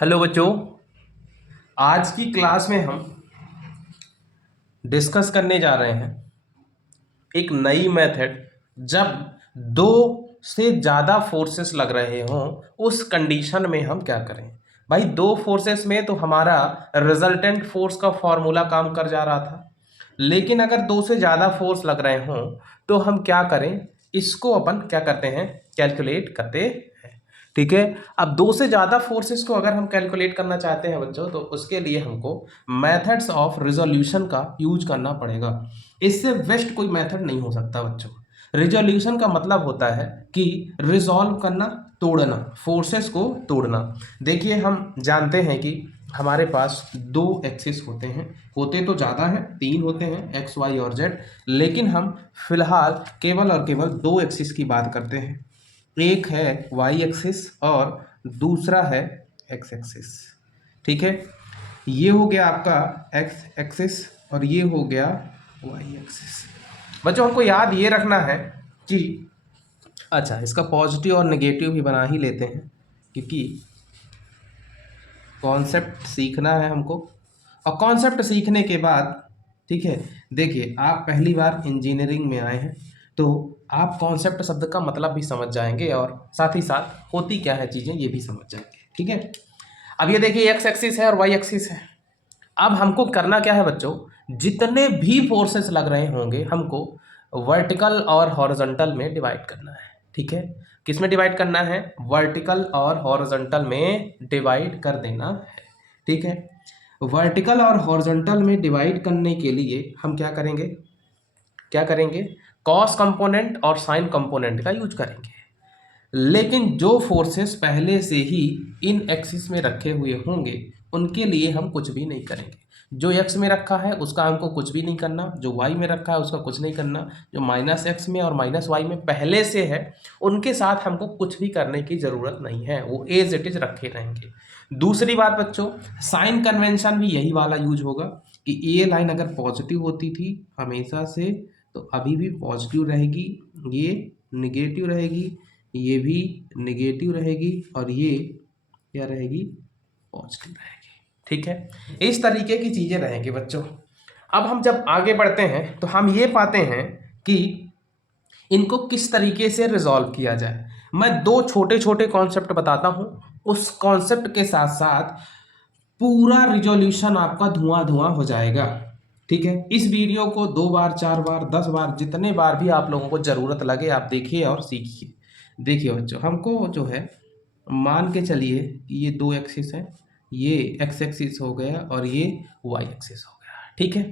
Hello बच्चों, आज की क्लास में हम डिस्कस करने जा रहे हैं एक नई मेथड। जब दो से ज़्यादा फोर्सेस लग रहे हों उस कंडीशन में हम क्या करें। भाई, दो फोर्सेस में तो हमारा रिजल्टेंट फोर्स का फॉर्मूला काम कर जा रहा था, लेकिन अगर दो से ज़्यादा फोर्स लग रहे हों तो हम क्या करें, इसको अपन क्या करते हैं, कैलकुलेट करते हैं। ठीक है। अब दो से ज्यादा फोर्सेस को अगर हम कैलकुलेट करना चाहते हैं बच्चों, तो उसके लिए हमको मेथड्स ऑफ रिजोल्यूशन का यूज करना पड़ेगा। इससे बेस्ट कोई मेथड नहीं हो सकता बच्चों। रिजोल्यूशन का मतलब होता है कि रिजॉल्व करना, तोड़ना, फोर्सेस को तोड़ना। देखिए, हम जानते हैं कि हमारे पास दो एक्सिस होते तो ज़्यादा हैं, तीन होते हैं, एक्स वाई और जेड, लेकिन हम फिलहाल केवल और केवल दो एक्सिस की बात करते हैं। एक है वाई एक्सिस और दूसरा है एक्स एक्सिस। ठीक है, ये हो गया आपका एक्स एक्सिस और ये हो गया वाई एक्सिस। बच्चों, हमको याद ये रखना है कि अच्छा, इसका पॉजिटिव और नेगेटिव भी बना ही लेते हैं, क्योंकि कॉन्सेप्ट सीखना है हमको। और कॉन्सेप्ट सीखने के बाद, ठीक है, देखिए, आप पहली बार इंजीनियरिंग में आए हैं तो आप कॉन्सेप्ट शब्द का मतलब भी समझ जाएंगे और साथ ही साथ होती क्या है चीज़ें ये भी समझ जाएंगे। ठीक है। अब ये देखिए, एक्स एक्सिस है और वाई एक्सिस है। अब हमको करना क्या है बच्चों, जितने भी फोर्सेस लग रहे होंगे हमको वर्टिकल और हॉरिजॉन्टल में डिवाइड करना है। ठीक है, किस में डिवाइड करना है, वर्टिकल और हॉरिजॉन्टल में डिवाइड कर देना है। ठीक है, वर्टिकल और हॉरिजॉन्टल में डिवाइड करने के लिए हम क्या करेंगे, कॉस कंपोनेंट और साइन कंपोनेंट का यूज करेंगे। लेकिन जो फोर्सेस पहले से ही इन एक्सिस में रखे हुए होंगे उनके लिए हम कुछ भी नहीं करेंगे। जो एक्स में रखा है उसका हमको कुछ भी नहीं करना, जो वाई में रखा है उसका कुछ नहीं करना, जो माइनस एक्स में और माइनस वाई में पहले से है उनके साथ हमको कुछ भी करने की ज़रूरत नहीं है, वो एज इट इज रखे रहेंगे। दूसरी बात बच्चों, साइन कन्वेंशन भी यही वाला यूज होगा कि ये लाइन अगर पॉजिटिव होती थी हमेशा से, तो अभी भी पॉजिटिव रहेगी, ये निगेटिव रहेगी, ये भी निगेटिव रहेगी और ये क्या रहेगी, पॉजिटिव रहेगी। ठीक है, इस तरीके की चीजें रहेंगी बच्चों। अब हम जब आगे बढ़ते हैं तो हम ये पाते हैं कि इनको किस तरीके से रिजॉल्व किया जाए। मैं दो छोटे छोटे कॉन्सेप्ट बताता हूं, उस कॉन्सेप्ट के साथ साथ पूरा रिजोल्यूशन आपका धुआं धुआं हो जाएगा। ठीक है, इस वीडियो को 2 बार, 4 बार, 10 बार, जितने बार भी आप लोगों को जरूरत लगे आप देखिए और सीखिए। देखिए बच्चों, हमको जो है मान के चलिए कि ये दो एक्सिस है, ये एक्स एक्सिस हो गया और ये वाई एक्सिस हो गया। ठीक है,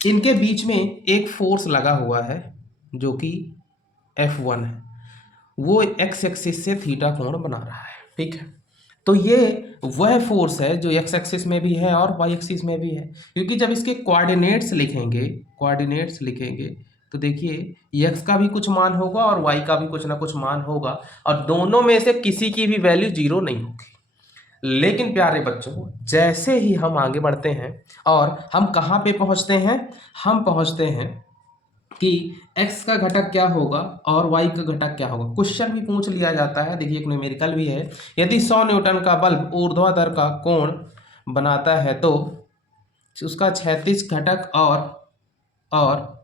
इनके बीच में एक फोर्स लगा हुआ है जो कि F1 है, वो एक्स एक्सिस से थीटा कोण बना रहा है। ठीक है, तो ये वह फोर्स है जो एक्स एक्सिस में भी है और वाई एक्सिस में भी है, क्योंकि जब इसके कोऑर्डिनेट्स लिखेंगे तो देखिए एक्स का भी कुछ मान होगा और वाई का भी कुछ ना कुछ मान होगा और दोनों में से किसी की भी वैल्यू जीरो नहीं होगी। लेकिन प्यारे बच्चों, जैसे ही हम आगे बढ़ते हैं और हम कहाँ पे पहुँचते हैं, हम पहुँचते हैं कि x का घटक क्या होगा और y का घटक क्या होगा। क्वेश्चन भी पूछ लिया जाता है, देखिए एक न्यूमेरिकल भी है। यदि 100 न्यूटन का बल्ब ऊर्ध्वाधर का कोण बनाता है तो उसका क्षैतिज घटक और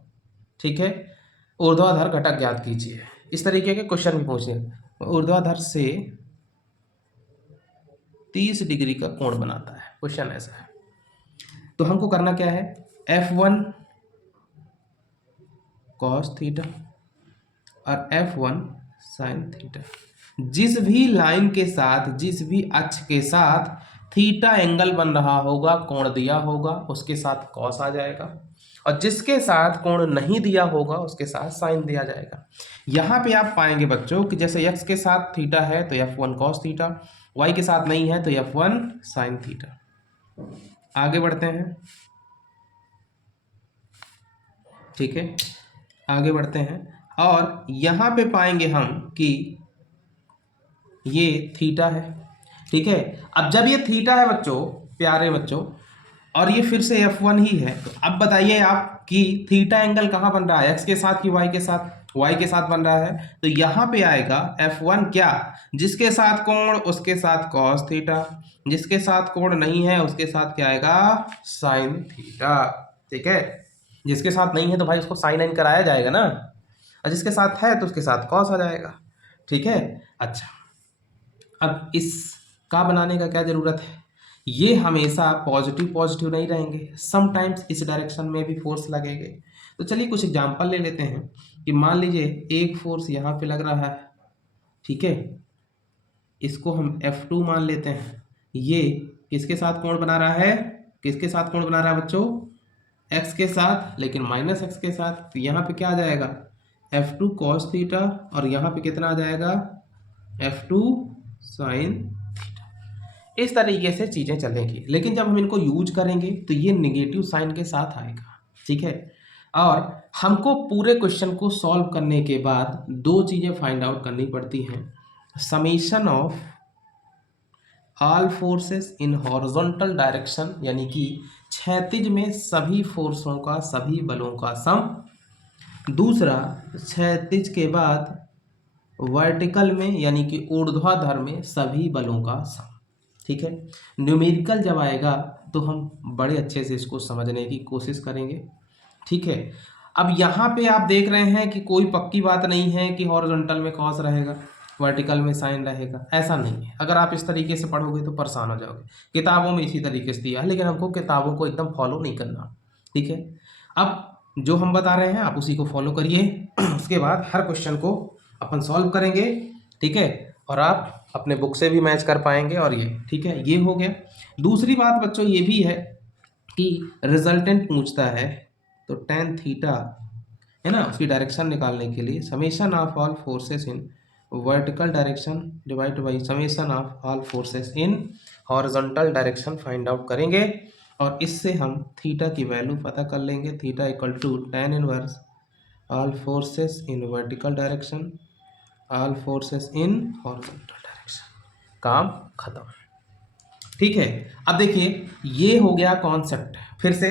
ठीक है ऊर्ध्वाधर घटक ज्ञात कीजिए। इस तरीके के क्वेश्चन भी पूछे, ऊर्ध्वाधर से 30 डिग्री का कोण बनाता है, क्वेश्चन ऐसा है। तो हमको करना क्या है, F1 कॉस थीटा और F1 साइन थीटा। जिस भी लाइन के साथ, जिस भी अक्ष के साथ थीटा एंगल बन रहा होगा, कोण दिया होगा, उसके साथ कॉस आ जाएगा और जिसके साथ कोण नहीं दिया होगा उसके साथ साइन दिया जाएगा। यहाँ पे आप पाएंगे बच्चों कि जैसे x के साथ थीटा है तो F1 कॉस थीटा, y के साथ नहीं है तो F1 साइन थीटा। आगे बढ़ते हैं। ठीक है, आगे बढ़ते हैं और यहाँ पे पाएंगे हम कि ये थीटा है। ठीक है, अब जब ये थीटा है बच्चों, प्यारे बच्चों, और ये फिर से F1 ही है, तो अब बताइए आप कि थीटा एंगल कहाँ बन रहा है, x के साथ कि y के साथ, वाई के साथ बन रहा है, तो यहाँ पे आएगा F1 क्या, जिसके साथ कोण उसके साथ कॉस थीटा, जिसके साथ कोण नहीं है उसके साथ क्या आएगा, साइन थीटा। ठीक है, जिसके साथ नहीं है तो भाई उसको साइन इन कराया जाएगा ना, और जिसके साथ है तो उसके साथ कॉस आ जाएगा। ठीक है, अच्छा अब इस का बनाने का क्या जरूरत है, ये हमेशा पॉजिटिव पॉजिटिव नहीं रहेंगे, समटाइम्स इस डायरेक्शन में भी फोर्स लगेंगे। तो चलिए कुछ एग्जांपल ले लेते हैं कि मान लीजिए एक फोर्स यहाँ पे लग रहा है, ठीक है, इसको हम F2 मान लेते हैं। ये किसके साथ कोण बना रहा है, किसके साथ कोण बना रहा है बच्चों, x के साथ, लेकिन माइनस x के साथ। तो यहाँ पे क्या आ जाएगा, F2 cos थीटा, और यहाँ पे कितना आ जाएगा, F2 sin थीटा। इस तरीके से चीजें चलेंगी, लेकिन जब हम इनको यूज करेंगे तो ये नेगेटिव साइन के साथ आएगा। ठीक है, और हमको पूरे क्वेश्चन को सॉल्व करने के बाद दो चीजें फाइंड आउट करनी पड़ती हैं, summation of all forces in horizontal direction, यानी कि क्षैतिज में सभी फोर्सों का, सभी बलों का सम। दूसरा, क्षैतिज के बाद वर्टिकल में यानी कि ऊर्ध्वाधर में सभी बलों का सम। ठीक है, न्यूमेरिकल जब आएगा तो हम बड़े अच्छे से इसको समझने की कोशिश करेंगे। ठीक है, अब यहाँ पे आप देख रहे हैं कि कोई पक्की बात नहीं है कि हॉरिजॉन्टल में कॉस रहेगा, वर्टिकल में साइन रहेगा, ऐसा नहीं है। अगर आप इस तरीके से पढ़ोगे तो परेशान हो जाओगे, किताबों में इसी तरीके से दिया है, लेकिन हमको किताबों को एकदम फॉलो नहीं करना। ठीक है, अब जो हम बता रहे हैं आप उसी को फॉलो करिए, उसके बाद हर क्वेश्चन को अपन सॉल्व करेंगे। ठीक है, और आप अपने बुक से भी मैच कर पाएंगे। और ये ठीक है, ये हो गया। दूसरी बात बच्चों ये भी है कि रिजल्टेंट पूछता है तो tan थीटा है ना, उसकी डायरेक्शन निकालने के लिए summation of all forces in vertical direction divide by summation of all forces in horizontal direction find out करेंगे, और इससे हम थीटा की वैल्यू पता कर लेंगे। Theta equal to tan inverse all forces in vertical direction all forces in horizontal direction, काम खत्म। ठीक है, अब देखिए ये हो गया कॉन्सेप्ट। फिर से,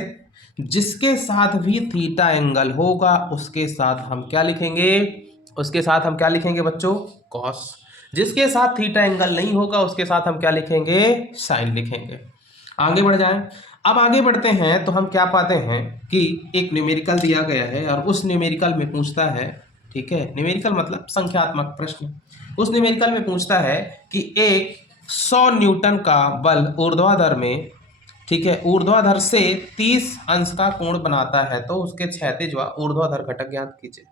जिसके साथ भी थीटा एंगल होगा उसके साथ हम क्या लिखेंगे, उसके साथ हम क्या लिखेंगे बच्चों, कॉस। जिसके साथ थीटा एंगल नहीं होगा उसके साथ हम क्या लिखेंगे, साइन लिखेंगे। आगे बढ़ जाएं। अब आगे बढ़ते हैं तो हम क्या पाते हैं कि एक न्यूमेरिकल दिया गया है, और उस न्यूमेरिकल में पूछता है, ठीक है, न्यूमेरिकल मतलब संख्यात्मक प्रश्न, उस न्यूमेरिकल में पूछता है कि एक 100 न्यूटन का बल ऊर्ध्वाधर में, ठीक है, ऊर्ध्वाधर से 30 अंश का कोण बनाता है, तो उसके क्षैतिज व ऊर्ध्वाधर घटक ज्ञात कीजिए।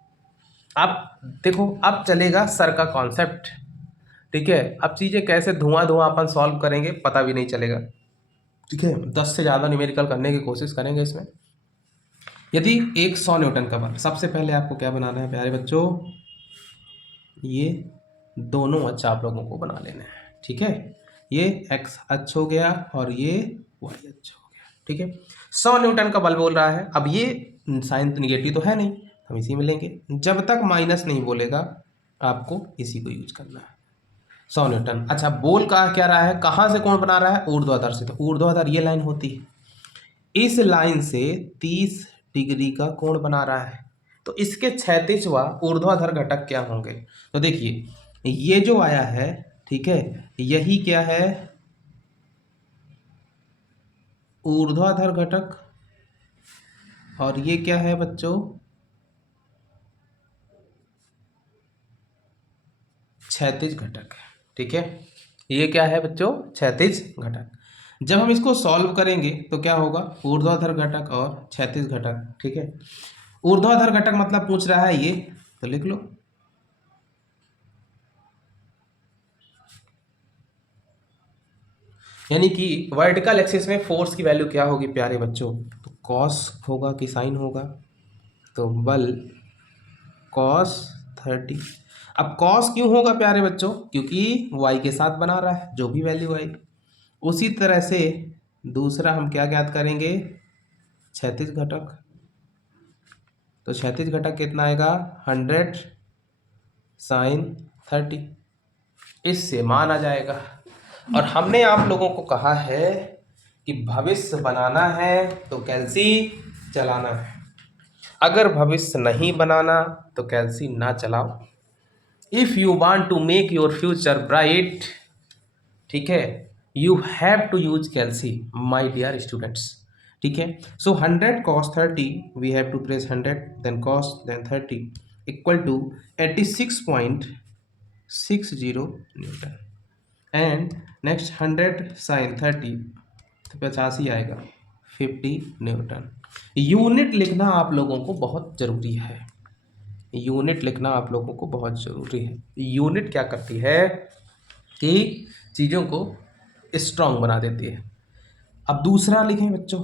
अब देखो, अब चलेगा सर का कॉन्सेप्ट। ठीक है, अब चीजें कैसे धुआं धुआं अपन सॉल्व करेंगे पता भी नहीं चलेगा। ठीक है, 10 से ज़्यादा न्यूमेरिकल करने की कोशिश करेंगे इसमें। यदि एक 100 न्यूटन का बल, सबसे पहले आपको क्या बनाना है प्यारे बच्चों, ये दोनों अक्ष आप लोगों को बना लेना है। ठीक है, ये x अक्ष हो गया और ये y अक्ष हो गया। ठीक है, 100 न्यूटन का बल बोल रहा है। अब ये साइन तो निगेटिव तो है नहीं, हम इसी में लेंगे, जब तक माइनस नहीं बोलेगा आपको इसी को यूज करना है। 100 न्यूटन। अच्छा, बोल का क्या रहा है, कहाँ से कोण बना रहा है, ऊर्ध्वाधर से। तो ऊर्ध्वाधर ये लाइन होती है, इस लाइन से 30 डिग्री का कोण बना रहा है, तो इसके क्षैतिज व ऊर्ध्वाधर घटक क्या होंगे। तो देखिए ये जो आया है, ठीक है, यही क्या है, ऊर्ध्वाधर घटक, और ये क्या है बच्चों, क्षैतिज घटक। ठीक है, ये क्या है बच्चों, क्षैतिज घटक। जब हम इसको सॉल्व करेंगे तो क्या होगा, ऊर्ध्वाधर घटक और क्षैतिज घटक। ठीक है, ऊर्ध्वाधर घटक मतलब पूछ रहा है ये, तो लिख लो, यानी कि वर्टिकल एक्सिस में फोर्स की वैल्यू क्या होगी प्यारे बच्चों, तो कॉस होगा कि साइन होगा, तो बल कॉस 30। अब कॉस क्यों होगा प्यारे बच्चों, क्योंकि y के साथ बना रहा है, जो भी वैल्यू आई। उसी तरह से दूसरा हम क्या ज्ञात करेंगे, क्षैतिज घटक। तो क्षैतिज घटक कितना आएगा, 100 साइन 30, इससे मान आ जाएगा। और हमने आप लोगों को कहा है कि भविष्य बनाना है तो कैल्सी चलाना है। अगर भविष्य नहीं बनाना तो कैलसी ना चलाओ। If you want to make your future bright, ठीक है, you have to use calci my dear students. ठीक है, so 100 cos 30 we have to place 100 then cos then 30 equal to 86.60 newton and next 100 sin 30 तो 85 आएगा 50 Newton. Unit लिखना आप लोगों को बहुत ज़रूरी है, यूनिट लिखना आप लोगों को बहुत ज़रूरी है। यूनिट क्या करती है कि चीज़ों को स्ट्रॉन्ग बना देती है। अब दूसरा लिखें बच्चों,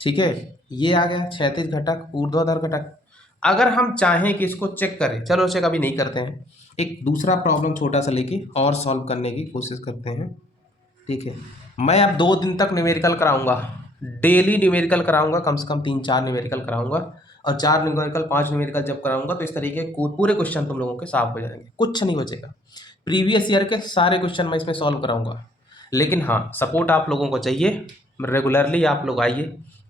ठीक है, ये आ गया क्षैतिज घटक ऊर्ध्वाधर घटक। अगर हम चाहें कि इसको चेक करें, चलो चेक अभी नहीं करते हैं, एक दूसरा प्रॉब्लम छोटा सा लेके और सॉल्व करने की कोशिश करते हैं। ठीक है, मैं अब 2 दिन तक न्यूमेरिकल कराऊंगा, डेली न्यूमेरिकल कराऊंगा, कम से कम 3-4 न्यूमेरिकल कराऊंगा, और 4 न्यूमेरिकल 5 न्यूमेरिकल जब कराऊंगा तो इस तरीके के पूरे क्वेश्चन तुम लोगों के साफ हो जाएंगे, कुछ नहीं बचेगा। प्रीवियस ईयर के सारे क्वेश्चन मैं इसमें सॉल्व कराऊंगा। लेकिन हाँ, सपोर्ट आप लोगों को चाहिए, रेगुलरली आप लोग आइए,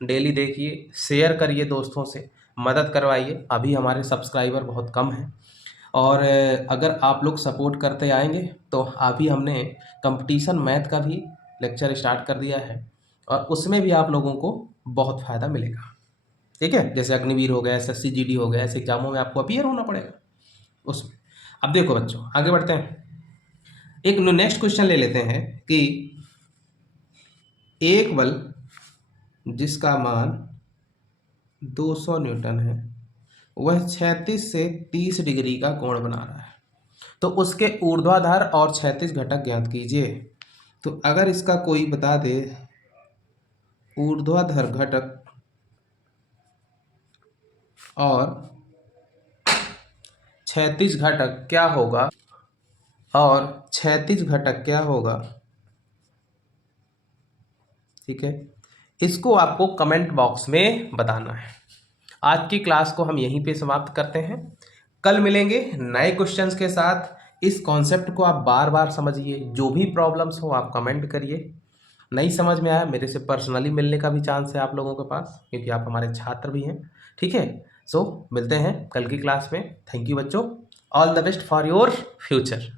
डेली देखिए, शेयर करिए दोस्तों से, मदद करवाइए। अभी हमारे सब्सक्राइबर बहुत कम हैं, और अगर आप लोग सपोर्ट करते आएंगे तो अभी हमने कंपटीशन मैथ का भी लेक्चर स्टार्ट कर दिया है, और उसमें भी आप लोगों को बहुत फ़ायदा मिलेगा। ठीक है, जैसे अग्निवीर हो गया, SSC GD हो गया, ऐसे एग्जामों में आपको अपीयर होना पड़ेगा उसमें। अब देखो बच्चों, आगे बढ़ते हैं। एक नेक्स्ट क्वेश्चन ले लेते हैं कि एक बल जिसका मान 200 न्यूटन है वह 36 से 30 डिग्री का कोण बना रहा है, तो उसके ऊर्ध्वाधर और क्षैतिज घटक ज्ञात कीजिए। तो अगर इसका कोई बता दे ऊर्ध्वाधर घटक और क्षैतिज घटक क्या होगा, और क्षैतिज घटक क्या होगा, ठीक है, इसको आपको कमेंट बॉक्स में बताना है। आज की क्लास को हम यहीं पे समाप्त करते हैं, कल मिलेंगे नए क्वेश्चंस के साथ। इस कॉन्सेप्ट को आप बार बार समझिए, जो भी प्रॉब्लम्स हो आप कमेंट करिए। नहीं समझ में आया, मेरे से पर्सनली मिलने का भी चांस है आप लोगों के पास, क्योंकि आप हमारे छात्र भी हैं। ठीक है, सो मिलते हैं कल की क्लास में। थैंक यू बच्चों, all the best for your future.